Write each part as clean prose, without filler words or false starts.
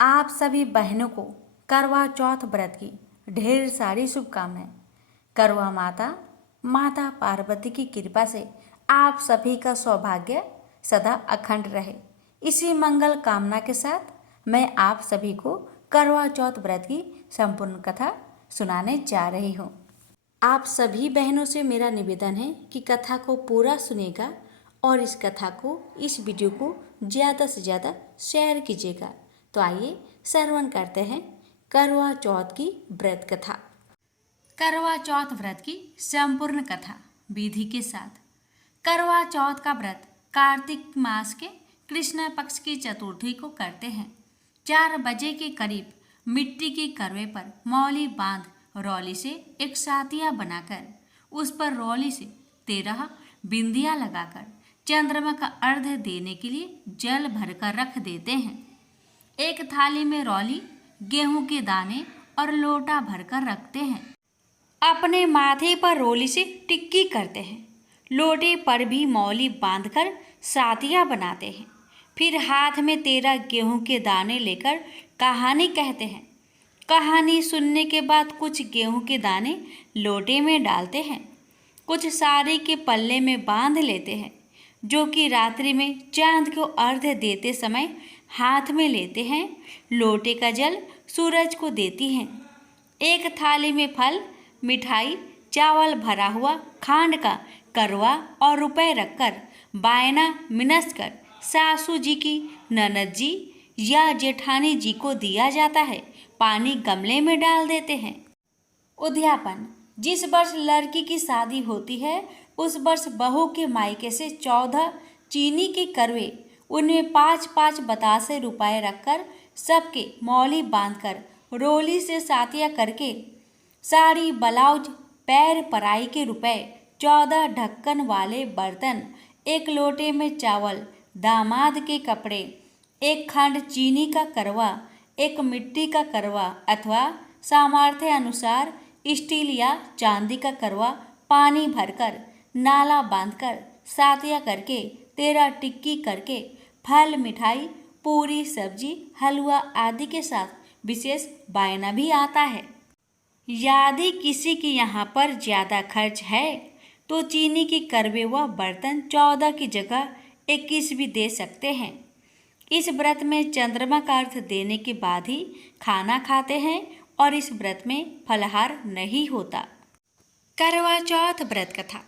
आप सभी बहनों को करवा चौथ व्रत की ढेर सारी शुभकामनाएं। करवा माता माता पार्वती की कृपा से आप सभी का सौभाग्य सदा अखंड रहे। इसी मंगल कामना के साथ मैं आप सभी को करवा चौथ व्रत की संपूर्ण कथा सुनाने जा रही हूँ। आप सभी बहनों से मेरा निवेदन है कि कथा को पूरा सुनेगा और इस कथा को, इस वीडियो को ज़्यादा से ज़्यादा शेयर कीजिएगा। तो आइए श्रवण करते हैं करवा चौथ की व्रत कथा। करवा चौथ व्रत की संपूर्ण कथा विधि के साथ। करवा चौथ का व्रत कार्तिक मास के कृष्ण पक्ष की चतुर्थी को करते हैं। 4 बजे के करीब मिट्टी के करवे पर मौली बांध रौली से एक सातिया बनाकर उस पर रौली से 13 बिंदियां लगाकर चंद्रमा का अर्घ्य देने के लिए जल भरकर रख देते हैं। एक थाली में रौली, गेहूं के दाने और लोटा भरकर रखते हैं। अपने माथे पर रौली से टिक्की करते हैं। लोटे पर भी मौली बांधकर सातिया बनाते हैं। फिर हाथ में 13 गेहूं के दाने लेकर कहानी कहते हैं। कहानी सुनने के बाद कुछ गेहूं के दाने लोटे में डालते हैं, कुछ साड़ी के पल्ले में बांध लेते हैं, जो कि रात्रि में चांद को अर्घ्य देते समय हाथ में लेते हैं। लोटे का जल सूरज को देती हैं। एक थाली में फल, मिठाई, चावल भरा हुआ खांड का करवा और रुपए रखकर बायना मिनस कर सासू जी की, ननद जी या जेठानी जी को दिया जाता है। पानी गमले में डाल देते हैं। उद्यापन। जिस वर्ष लड़की की शादी होती है उस वर्ष बहू के मायके से 14 चीनी के करवे, उनमें 5-5 बतासे रुपए रखकर सबके मौली बांधकर रोली से सातिया करके साड़ी, ब्लाउज, पैर पराई के रुपए, 14 ढक्कन वाले बर्तन, 1 लोटे में चावल, दामाद के कपड़े, 1 खंड चीनी का करवा, 1 मिट्टी का करवा अथवा सामर्थ्य अनुसार स्टील या चांदी का करवा पानी भरकर नाला बांधकर सातिया करके 13 टिक्की करके फल, मिठाई, पूरी, सब्जी, हलवा आदि के साथ विशेष बायना भी आता है। यदि किसी के यहाँ पर ज़्यादा खर्च है तो चीनी के करवे व बर्तन 14 की जगह 21 भी दे सकते हैं। इस व्रत में चंद्रमा का अर्घ्य देने के बाद ही खाना खाते हैं और इस व्रत में फलाहार नहीं होता। करवा चौथ व्रत कथा।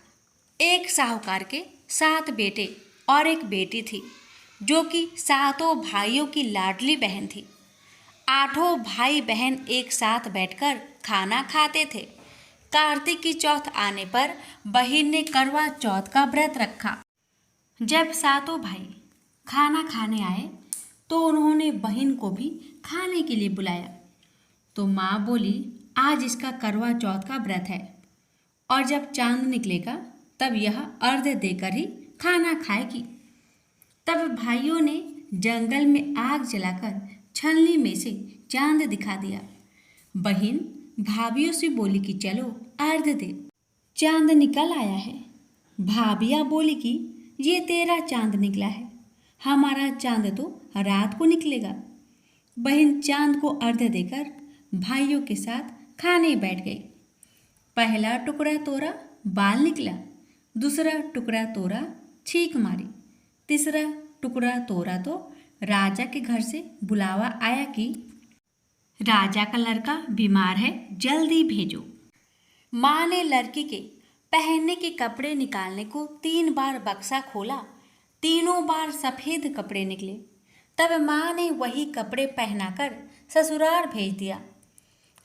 एक साहूकार के 7 बेटे और एक बेटी थी, जो कि 7 भाइयों की लाडली बहन थी। 8 भाई बहन एक साथ बैठकर खाना खाते थे। कार्तिक की चौथ आने पर बहन ने करवा चौथ का व्रत रखा। जब 7 भाई खाना खाने आए तो उन्होंने बहन को भी खाने के लिए बुलाया। तो माँ बोली, आज इसका करवा चौथ का व्रत है और जब चांद निकलेगा तब यह अर्घ्य देकर ही खाना खाएगी। तब भाइयों ने जंगल में आग जलाकर छलनी में से चांद दिखा दिया। बहन भाभियों से बोली कि चलो अर्घ्य दे। चांद निकल आया है। भाभियाँ बोली कि ये तेरा चांद निकला है, हमारा चांद तो रात को निकलेगा। बहन चांद को अर्घ्य देकर भाइयों के साथ खाने बैठ गई। पहला टुकड़ा तोड़ा, बाल निकला। दूसरा टुकड़ा तोड़ा, छींक मारी। तीसरा टुकड़ा तोड़ा तो राजा के घर से बुलावा आया कि राजा का लड़का बीमार है, जल्दी भेजो। माँ ने लड़की के पहनने के कपड़े निकालने को 3 बार बक्सा खोला। तीनों बार सफ़ेद कपड़े निकले। तब माँ ने वही कपड़े पहनाकर ससुराल भेज दिया।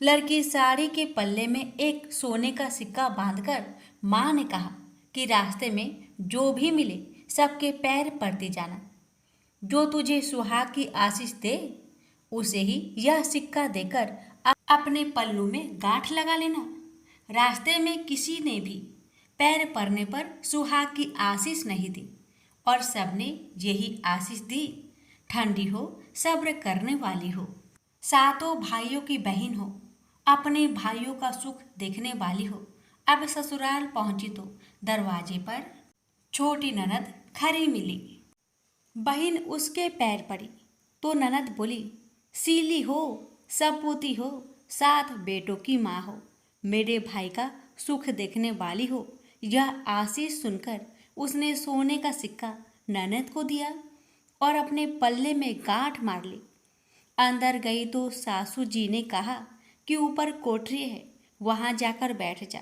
लड़की साड़ी के पल्ले में एक सोने का सिक्का बांधकर माँ ने कहा कि रास्ते में जो भी मिले सबके पैर पड़ती जाना। जो तुझे सुहाग की आशीष दे उसे ही यह सिक्का देकर अपने पल्लू में गांठ लगा लेना। रास्ते में किसी ने भी पैर पड़ने पर सुहाग की आशीष नहीं दी और सबने यही आशीष दी, ठंडी हो, सब्र करने वाली हो, 7 भाइयों की बहन हो, अपने भाइयों का सुख देखने वाली हो। अब ससुराल पहुंची तो दरवाजे पर छोटी ननद खड़ी मिली। बहन उसके पैर पड़ी तो ननद बोली, सीली हो, सपूती हो, 7 बेटों की माँ हो, मेरे भाई का सुख देखने वाली हो। यह आशीष सुनकर उसने सोने का सिक्का ननद को दिया और अपने पल्ले में गांठ मार ली। अंदर गई तो सासू जी ने कहा कि ऊपर कोठरी है, वहां जाकर बैठ जा।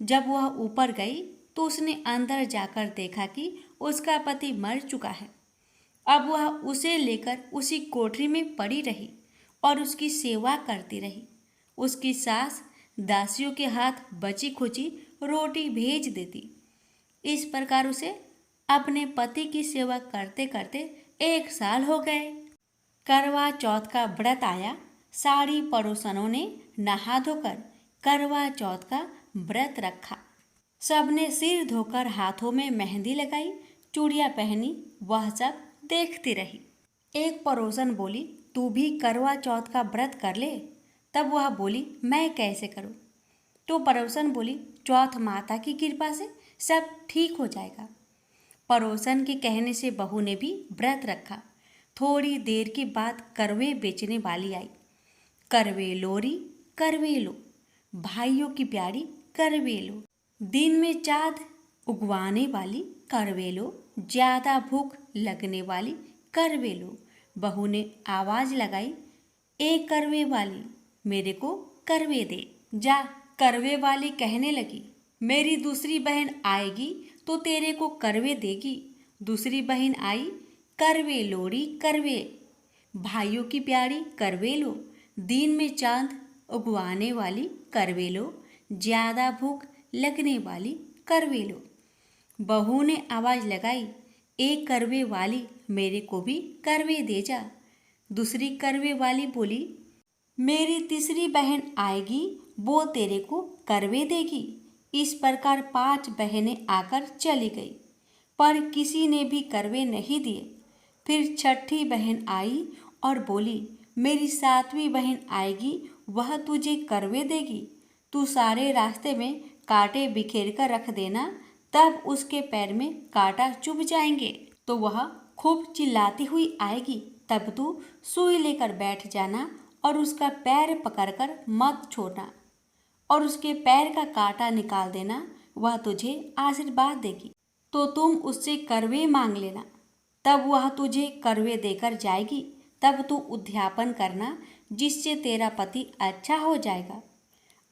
जब वह ऊपर गई तो उसने अंदर जाकर देखा कि उसका पति मर चुका है। अब वह उसे लेकर उसी कोठरी में पड़ी रही और उसकी सेवा करती रही। उसकी सास दासियों के हाथ बची खुची रोटी भेज देती। इस प्रकार उसे अपने पति की सेवा करते करते 1 साल हो गए। करवा चौथ का व्रत आया। सारी पड़ोसनों ने नहा धोकर करवा चौथ का व्रत रखा। सबने सिर धोकर हाथों में मेहंदी लगाई, चूड़ियाँ पहनी। वह सब देखती रही। एक पड़ोसन बोली, तू भी करवा चौथ का व्रत कर ले। तब वह बोली, मैं कैसे करूं? तो पड़ोसन बोली, चौथ माता की कृपा से सब ठीक हो जाएगा। पड़ोसन के कहने से बहू ने भी व्रत रखा। थोड़ी देर के बाद करवे बेचने वाली आई। करवे लोरी, करवे लो, भाइयों की प्यारी करवे लो, दिन में चाँद उगवाने वाली करवे लो, ज्यादा भूख लगने वाली करवे लो। बहू ने आवाज लगाई, ए करवे वाली, मेरे को करवे दे जा। करवे वाली कहने लगी, मेरी दूसरी बहन आएगी तो तेरे को करवे देगी। दूसरी बहन आई, करवे लोरी करवे, भाइयों की प्यारी करवे लो, दिन में चांद उगवाने वाली करवे लो, ज्यादा भूख लगने वाली करवे लो। बहू ने आवाज लगाई, एक करवे वाली, मेरे को भी करवे दे जा। दूसरी करवे वाली बोली, मेरी तीसरी बहन आएगी, वो तेरे को करवे देगी। इस प्रकार 5 बहनें आकर चली गई, पर किसी ने भी करवे नहीं दिए। फिर छठी बहन आई और बोली, मेरी 7वीं बहन आएगी, वह तुझे करवे देगी। तू सारे रास्ते में कांटे बिखेर कर रख देना, तब उसके पैर में कांटा चुभ जाएंगे तो वह खूब चिल्लाती हुई आएगी। तब तू सुई लेकर बैठ जाना और उसका पैर पकड़कर मत छोड़ना और उसके पैर का कांटा निकाल देना। वह तुझे आशीर्वाद देगी तो तुम उससे करवे मांग लेना, तब वह तुझे करवे देकर जाएगी। तब तू उद्यापन करना, जिससे तेरा पति अच्छा हो जाएगा।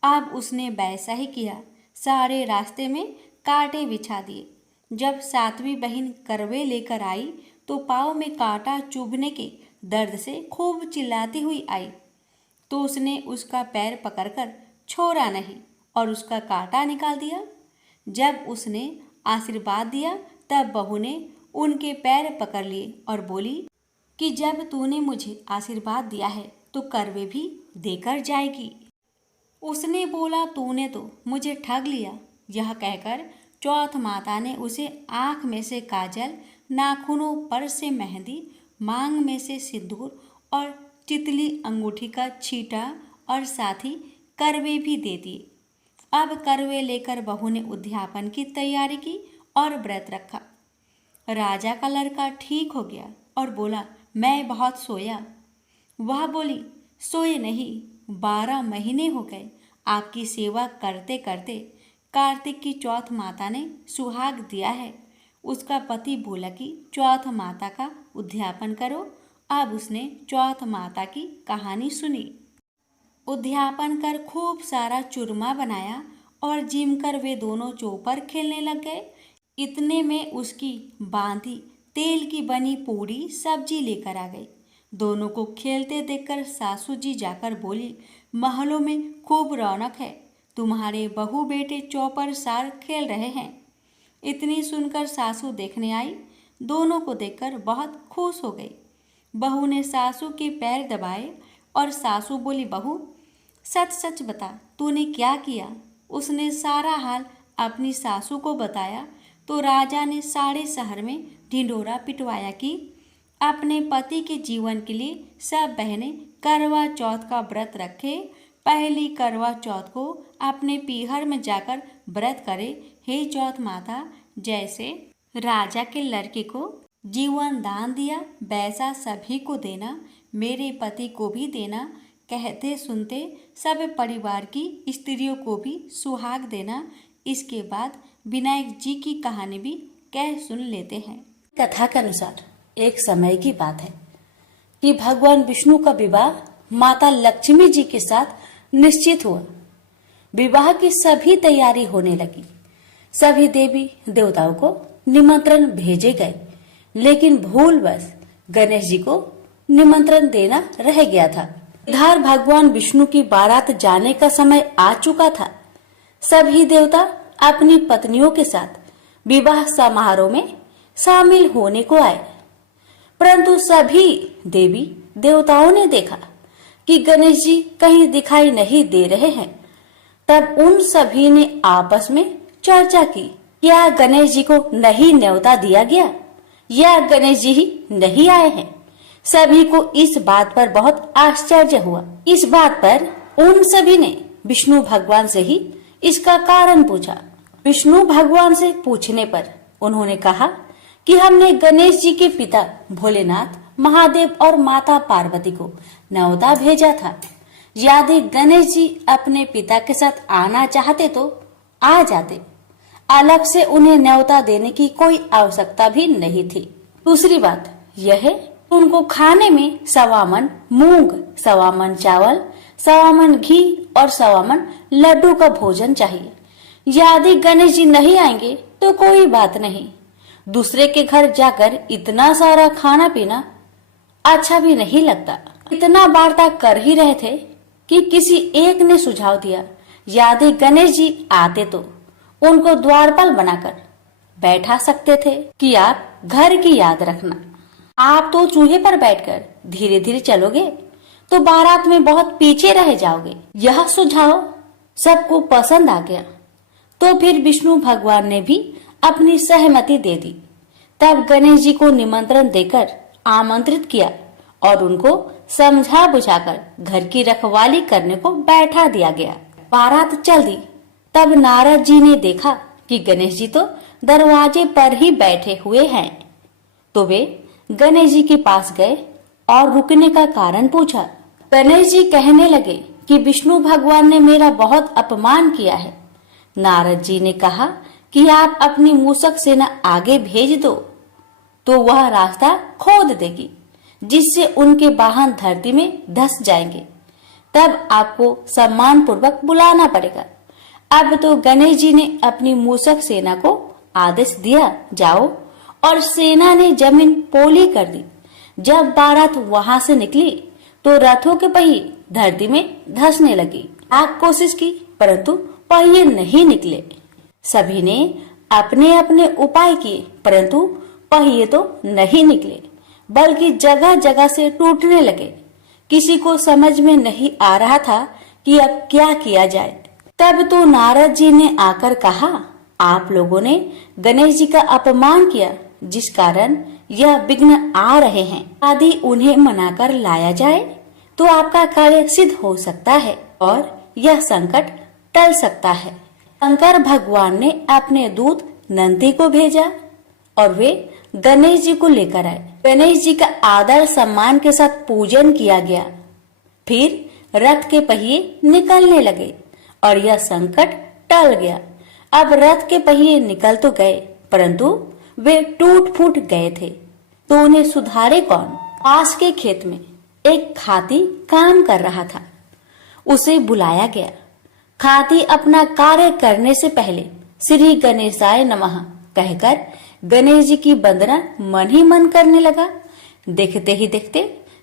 अब उसने वैसा ही किया। सारे रास्ते में कांटे बिछा दिए। जब 7वीं बहन करवे लेकर आई तो पाँव में कांटा चुभने के दर्द से खूब चिल्लाती हुई आई। तो उसने उसका पैर पकड़कर छोड़ा नहीं और उसका कांटा निकाल दिया। जब उसने आशीर्वाद दिया तब बहू ने उनके पैर पकड़ लिए और बोली कि जब तूने मुझे आशीर्वाद दिया है तो करवे भी देकर जाएगी। उसने बोला, तूने तो मुझे ठग लिया। यह कहकर चौथ माता ने उसे आँख में से काजल, नाखूनों पर से मेहंदी, मांग में से सिंदूर और तितली अंगूठी का छींटा और साथ ही करवे भी दे दिए। अब करवे लेकर बहू ने उद्यापन की तैयारी की और व्रत रखा। राजा का लड़का ठीक हो गया और बोला, मैं बहुत सोया। वह बोली, सोए नहीं, 12 महीने हो गए आपकी सेवा करते करते। कार्तिक की चौथ माता ने सुहाग दिया है। उसका पति बोला कि चौथ माता का उद्यापन करो। अब उसने चौथ माता की कहानी सुनी। उद्यापन कर खूब सारा चूरमा बनाया और जिमकर वे दोनों चौपर खेलने लग गए। इतने में उसकी बांधी तेल की बनी पूरी सब्जी लेकर आ गई। दोनों को खेलते देखकर सासू जी जाकर बोली, महलों में खूब रौनक है, तुम्हारे बहू बेटे चौपर सार खेल रहे हैं। इतनी सुनकर सासू देखने आई। दोनों को देखकर बहुत खुश हो गई। बहू ने सासू के पैर दबाए और सासू बोली, बहू सच सच बता, तूने क्या किया? उसने सारा हाल अपनी सासू को बताया तो राजा ने सारे शहर में ढिंढोरा पिटवाया कि अपने पति के जीवन के लिए सब बहनें करवा चौथ का व्रत रखे। पहली करवा चौथ को अपने पीहर में जाकर व्रत करे। हे चौथ माता, जैसे राजा के लड़के को जीवन दान दिया वैसा सभी को देना। मेरे पति को भी देना, कहते सुनते सब परिवार की स्त्रियों को भी सुहाग देना। इसके बाद विनायक जी की कहानी भी कह सुन लेते हैं। कथा के अनुसार एक समय की बात है कि भगवान विष्णु का विवाह माता लक्ष्मी जी के साथ निश्चित हुआ। विवाह की सभी तैयारी होने लगी। सभी देवी देवताओं को निमंत्रण भेजे गए, लेकिन भूलवश गणेश जी को निमंत्रण देना रह गया था। इधर भगवान विष्णु की बारात जाने का समय आ चुका था। सभी देवता अपनी पत्नियों के साथ विवाह समारोह में शामिल होने को आए, परंतु सभी देवी देवताओं ने देखा कि गणेश जी कहीं दिखाई नहीं दे रहे हैं। तब उन सभी ने आपस में चर्चा की, क्या गणेश जी को नहीं न्योता दिया गया या गणेश जी ही नहीं आए हैं। सभी को इस बात पर बहुत आश्चर्य हुआ। इस बात पर उन सभी ने विष्णु भगवान से ही इसका कारण पूछा। विष्णु भगवान से पूछने पर उन्होंने कहा कि हमने गणेश जी के पिता भोलेनाथ, महादेव और माता पार्वती को न्योता भेजा था। यदि गणेश जी अपने पिता के साथ आना चाहते तो आ जाते, अलग से उन्हें न्योता देने की कोई आवश्यकता भी नहीं थी। दूसरी बात यह है, उनको खाने में 1.25 मन मूंग, 1.25 मन चावल, 1.25 मन घी और 1.25 मन लड्डू का भोजन चाहिए। यदि गणेश जी नहीं आएंगे तो कोई बात नहीं, दूसरे के घर जाकर इतना सारा खाना पीना अच्छा भी नहीं लगता। इतना वार्ता कर ही रहे थे कि किसी एक ने सुझाव दिया, यदि गणेश जी आते तो उनको द्वारपाल बनाकर बैठा सकते थे कि आप घर की याद रखना। आप तो चूहे पर बैठकर धीरे धीरे चलोगे तो बारात में बहुत पीछे रह जाओगे। यह सुझाव सबको पसंद आ गया, तो फिर विष्णु भगवान ने भी अपनी सहमति दे दी। तब गणेश जी को निमंत्रण देकर आमंत्रित किया और उनको समझा बुझाकर घर की रखवाली करने को बैठा दिया गया। बारात चल दी। तब नारद जी ने देखा कि गणेश जी तो दरवाजे पर ही बैठे हुए हैं, तो वे गणेश जी के पास गए और रुकने का कारण पूछा। गणेश जी कहने लगे कि विष्णु भगवान ने मेरा बहुत अपमान किया है। नारद जी ने कहा कि आप अपनी मूषक सेना आगे भेज दो तो वह रास्ता खोद देगी, जिससे उनके वाहन धरती में धंस जाएंगे। तब आपको सम्मान पूर्वक बुलाना पड़ेगा। अब तो गणेश जी ने अपनी मूषक सेना को आदेश दिया, जाओ, और सेना ने जमीन पोली कर दी। जब बारात वहां से निकली तो रथों के पहिए धरती में धंसने लगी। लाख कोशिश की परंतु पहिए नहीं निकले। सभी ने अपने अपने उपाय किए, परंतु पहिए तो नहीं निकले, बल्कि जगह जगह से टूटने लगे। किसी को समझ में नहीं आ रहा था कि अब क्या किया जाए। तब तो नारद जी ने आकर कहा, आप लोगों ने गणेश जी का अपमान किया, जिस कारण यह विघ्न आ रहे हैं। यदि उन्हें मनाकर लाया जाए तो आपका कार्य सिद्ध हो सकता है और यह संकट टल सकता है। शंकर भगवान ने अपने दूत नंदी को भेजा और वे गणेश जी को लेकर आए। गणेश जी का आदर सम्मान के साथ पूजन किया गया। फिर रथ के पहिए निकलने लगे और यह संकट टल गया। अब रथ के पहिए निकल तो गए, परंतु वे टूट फूट गए थे, तो उन्हें सुधारे कौन। पास के खेत में एक खाती काम कर रहा था। उसे बुलाया गया। खाती अपना कार्य करने से पहले श्री गणेशाय नमः कहकर गणेश जी की वंदना मन ही मन करने लगा। देखते ही देखते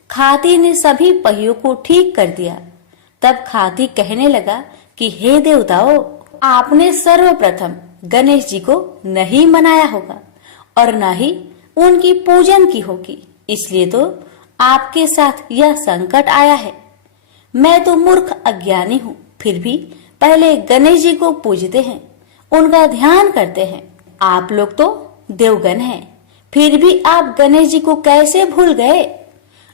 खाती ने सभी पहियों को ठीक कर दिया। तब खाती कहने लगा कि हे देवताओं, आपने सर्वप्रथम गणेश जी को नहीं मनाया होगा और न ही उनकी पूजन की होगी, इसलिए तो आपके साथ यह संकट आया है। मैं तो मूर्ख अज्ञानी हूँ, फिर भी पहले गणेश जी को पूजते हैं, उनका ध्यान करते हैं। आप लोग तो देवगण हैं, फिर भी आप गणेश जी को कैसे भूल गए।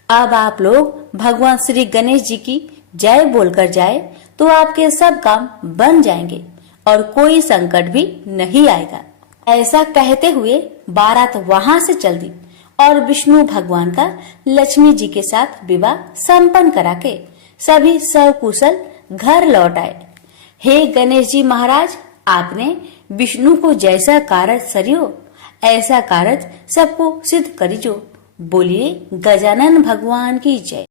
अब आप लोग भगवान श्री गणेश जी की जय बोलकर जाए तो आपके सब काम बन जाएंगे और कोई संकट भी नहीं आएगा। ऐसा कहते हुए बारात वहां से चल दी और विष्णु भगवान का लक्ष्मी जी के साथ विवाह संपन्न करा के सभी सकुशल घर लौट आए। हे गणेश जी महाराज, आपने विष्णु को जैसा कारज सरियो ऐसा कारज सबको सिद्ध करिजो। बोलिए गजानन भगवान की जय।